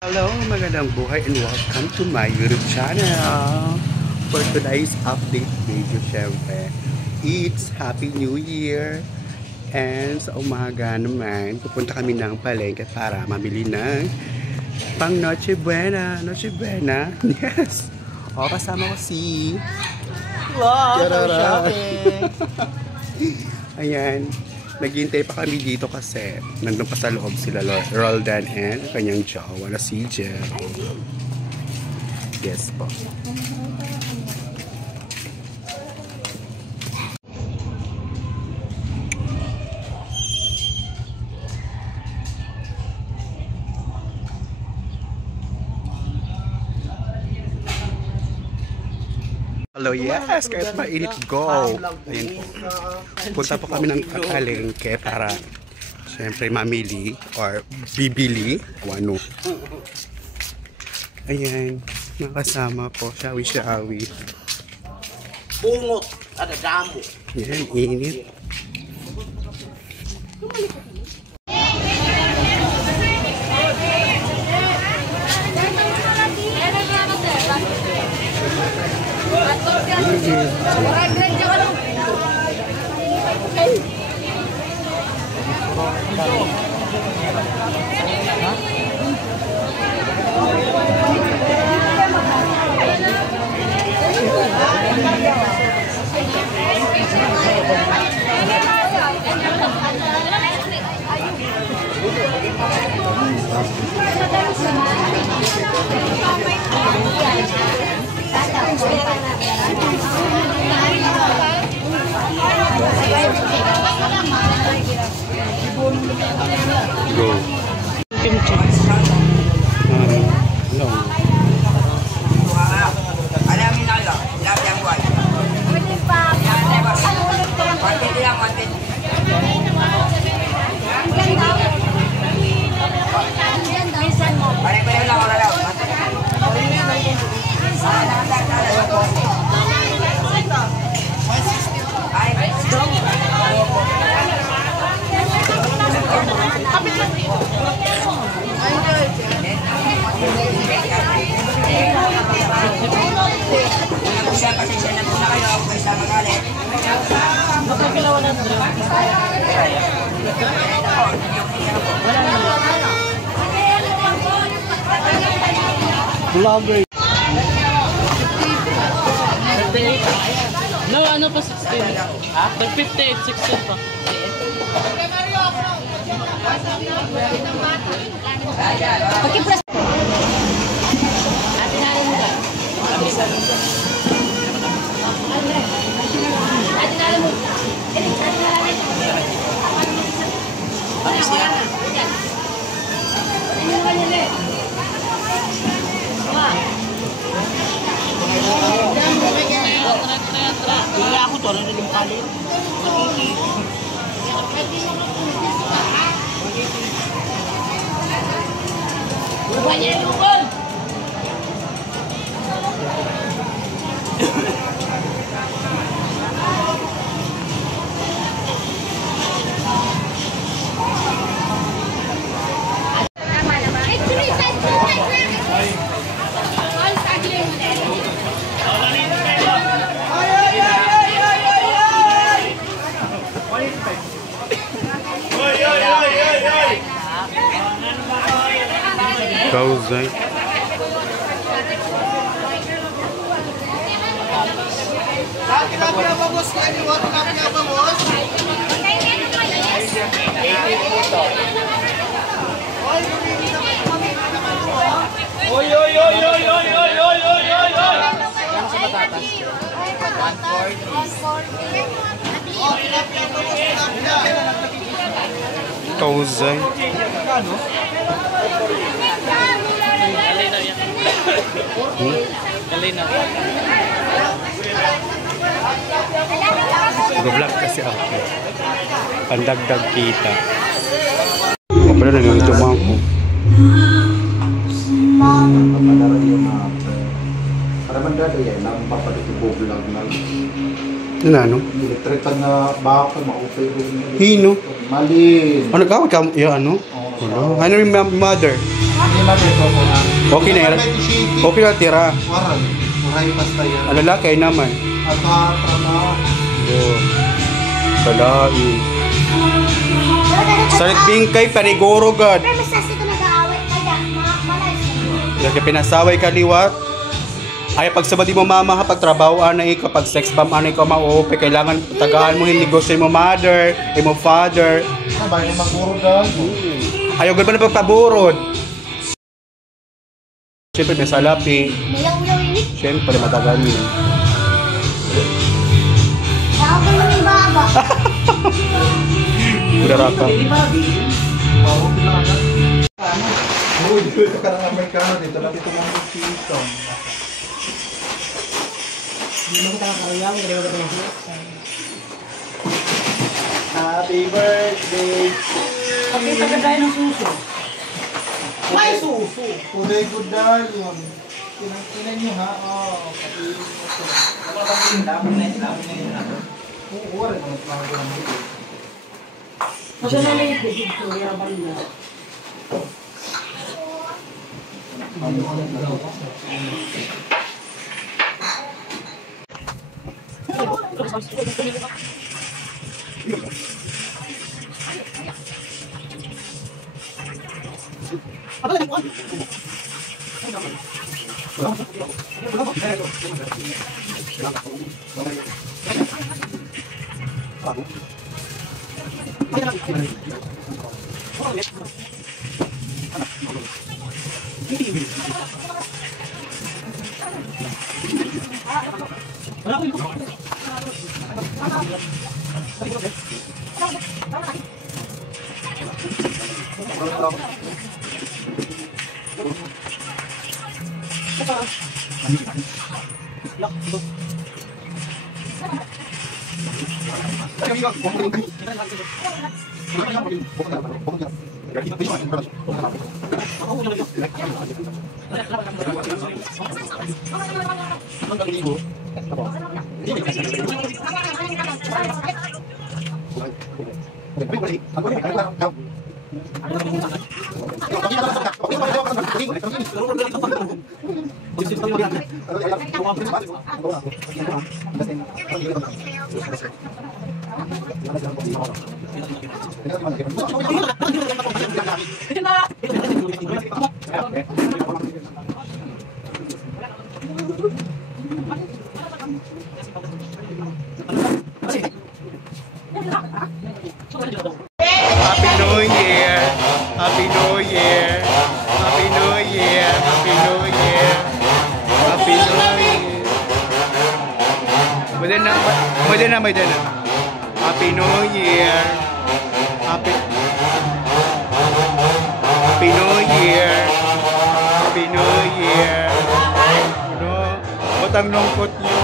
Hello, magandang buhay and welcome to my YouTube channel. For today's update video, syempre, it's Happy New Year. And sa umaga naman, pupunta kami ng palengke para mamili ng pang Noche Buena. Noche Buena? Yes. O, kasama ko si... Wow, shopping! Ayan. Naghihintay pa kami dito kasi nandun pa sa loob sila Roldan and kanyang jowa na si Jen. Yes po. Hello, yes! Kahit mainit, go! Ayun po. Punta po kami ng palengke para syempre mamili or bibili o ano. Ayan, nakasama po. Shawi-shawi. Bungot at damo. Ayan, init. Go. Kimchi. No. Vlogger. No, ano pa 16? Ha? 58, 16 pa. Pagkipras. Hindi ako to, ano yung kalit? Bukanya yung bukol! Kauzay. Oy, oy, oy, oy, oy, oy, oy, oy, oy, oy! Ano sa patatas? 140. Kauzay. Nag-vlog kasi ako. Pandagdag kita. O pala nangangito mo ako. Para man dito yan, ang papalit-vlog na. Ano ano? Electrical na baka, ma-okay rin. Hino? Malin. Ano ka? Ano? Oo, Ano yung mother? Hindi matito ko na. Okay na yan. Okay na tira. Waran. Uray pasta yan. Ang lalaki naman. Ato trabaho. Oh. Kalain. Salit bingkay, paniguro god. Pero mas kasi ito nag-aaway. Kaya, mga malay. Yung pinasaway kaliwat. Ay, pag sabadi mo mama ha, pag trabaho anay ka, pag sex bomb anay ka mauupi, kailangan tagaan mo yung negosyo mo mother, mo father. Sabay na maguro daw. Ayaw gano'n pa na pagpaburod. Siyempre may salapi. Nilaw-law ini. Siyempre matagal yun. Ako ko lang yung baba. Kuraraka. Maro pinaka. Uy, dito ka ng Amerikano dito. Dito mo ng system. Happy birthday. Pakita ka tayo ng suso. May suso. Kulay good dahil yun. Tinan nyo ha. Oo. Pati ito. Lapon na yun. Oo, waran. Magpago ng dito. Masya na lang yung Victoria Banda. Happy New Year! Happy New Year! Happy New Year! Happy New Year! Happy New Year! May na. Happy New Year! Happy New Year! Happy New Year! Ano? Ba't ang lungkot nyo?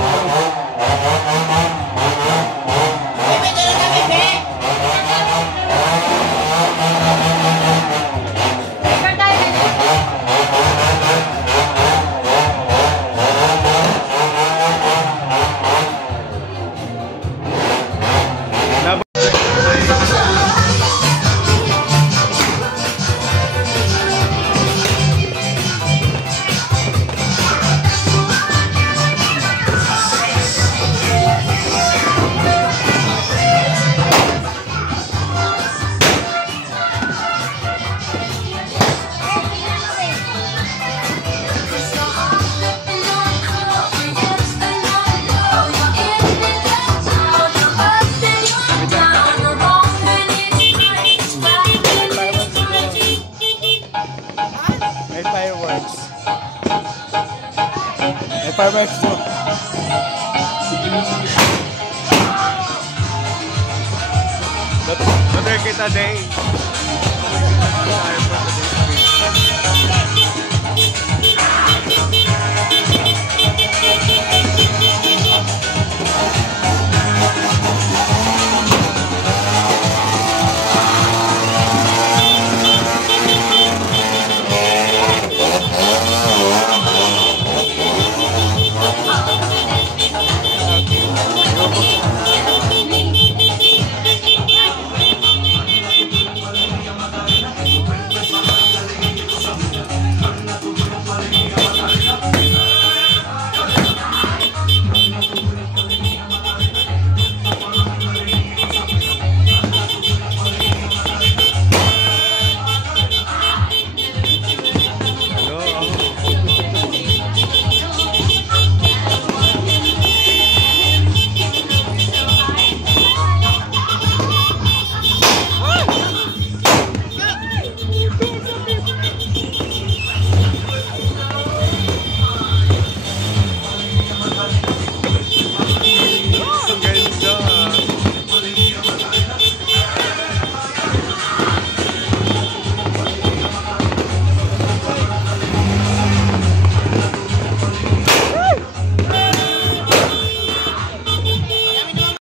Fireworks mo. Better kita day.